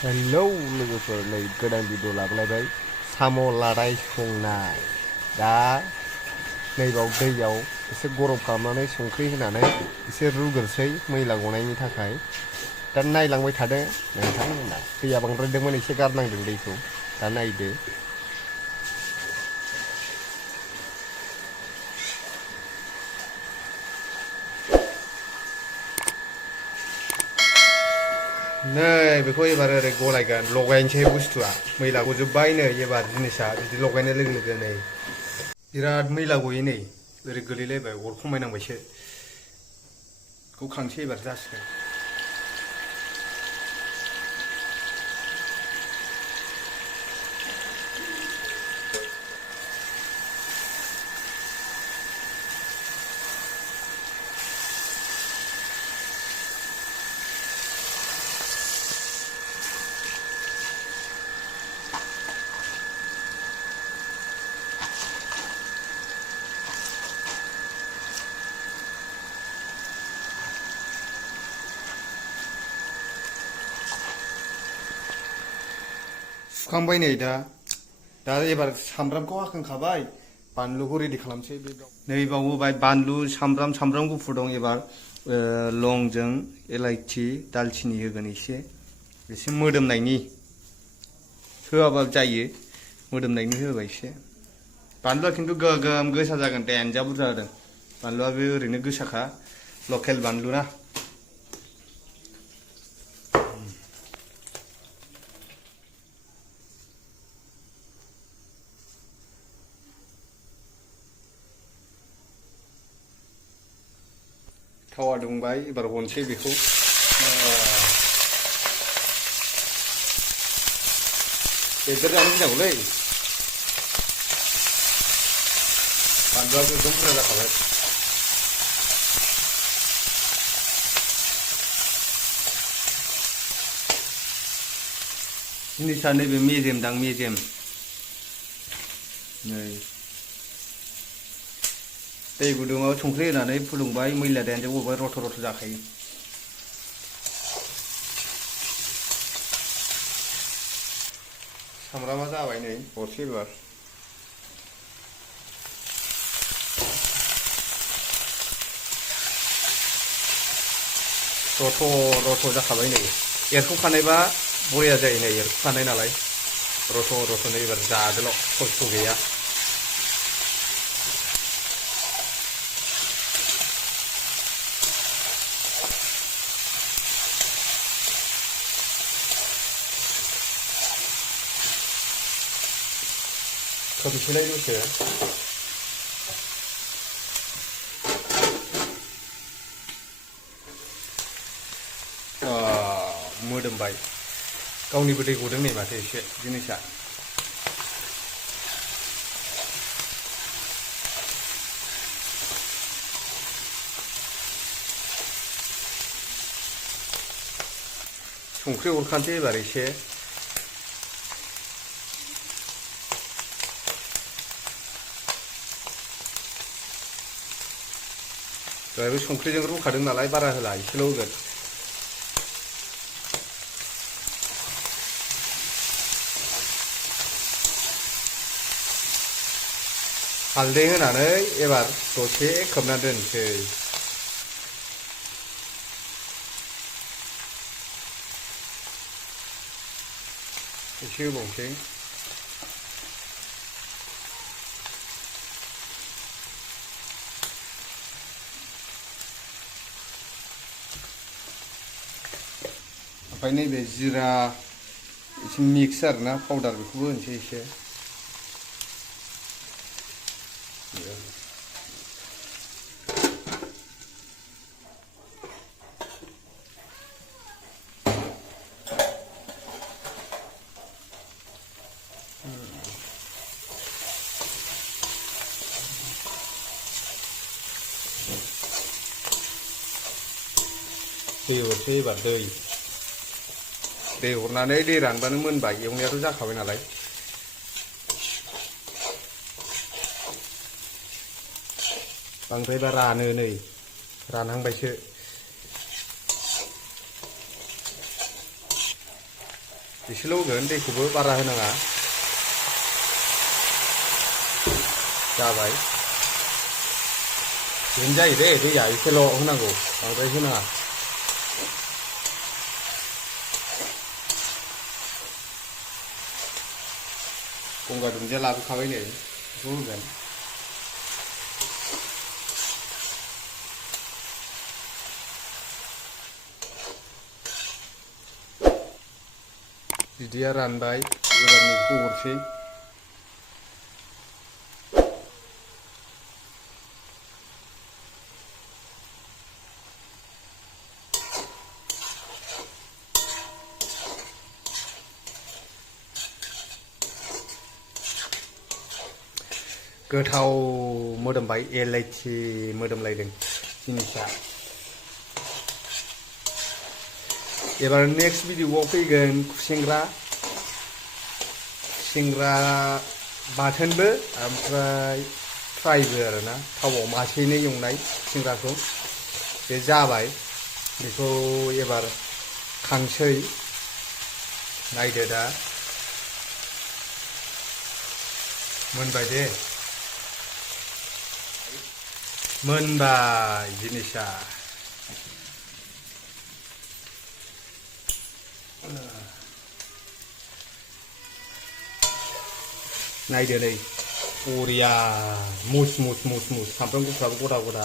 hello लोगोफोर नै गोदान भिडिअ लाबोलायबाय साम' लादाय संनाय दा नैबाव दैयाव एसे गरम खालामनानै संख्रि होनानै एसे रुग्रोसै मैला गनायनि थाखाय दा नायलांबाय थादो नोंथांमोना दैया बांद्रायदोंमोन एसे गारनांदों दैखौ दा नायदो नै बेखौ एबार ओरै गलायगोन लगायनोसै बुस्थुआ मैला गजोब्बाय नै एबार जिनिसा बिदि लगायनाय लोगो लोगो नै बिराद मैला गयो नै ओरै गोलैलायबाय अर खमायनांबायसो बेखौ खांसै एबार जासिगोन सुखांबाय नै दा एबार सामब्रामखौ हाखांखाबाय बानलुखौ रेडि खालामसै बे नैबाव होबाय बानलु सामब्राम गुफुर दं एबार लंजों इलायचि दालचिनि होगोन एसे मोदोमनायनि होआबा जायो मोदोमनायनि होबाय एसे बानलुआ खिन्थु गोगोम गोसा जागोन देनजा बुरजा होदों बानलुआ बे ओरैनो गोसाखा लकेल बानलु ना थावा दुंबाय एबार हनसै बेखौ बेदर जानो गिनांगौलै बानलुआ एकदम बुरजा जाखाबाय जिनिसा नैबे मेजेमदां मेजेम नै दै गुदुङाव संख्रि होनानै फुदुंबाय मैला देनजा गबाय रथ' जाखायो सामब्रामा जाबाय नै हरसै एबार रथ' जाखाबाय नै एरख'खानायबा बरिया जायो नै एरख'खानाय नालाय रथ' नै एबार जादोल' खस्थ' गैया खोबसैलाय दसे मोदोमबाय गावनिबो दै गदों नै माथो एसे जिनिसा संख्रि हरखानोसै एबार एसे दहायबो संख्रिजों रुखादों नालाय बारा होला एसेल' होगोन हालदै होनानै एबार दसे खोबना दोनसै एसे होबावसै ओमफ्राय नैबे जिरा एसे मिक्स आरोना पाउडार बेखौबो होनोसै एसे दै हरसै एबार दै हरनानै दै रानबानो मोनबाय एवनायाथ' जाखाबाय नालाय बांद्रायबा रानो नै रानहांबायसो एसेल' होगोन दैखौबो बारा होनाङा जाबाय बेनो जायो दे दैया एसेल' होनांगौ बांद्राय होनाङा गंगार दुन्दिया लाबोखाबाय नै बेखौ होगोन बिदैया रानबाय एबार नैखौ हरसै गोथाव मोदोमबाय एलाइचि मोदोमलायदों जिनिसा एबार नेक्स्ट भिडिअआव फैगोन खुसेंग्रा बाथोनबो ओमफ्राय फ्रायबो आरोना थावआव मासेनो एवनाय खुसेंग्राखौ बे जाबाय बेखौ एबार खांसै नायदो दा मोनबाय दे मोनबाय जिनिसा नायदो नै बरिया मुस सामब्राम गुफुराबो गदा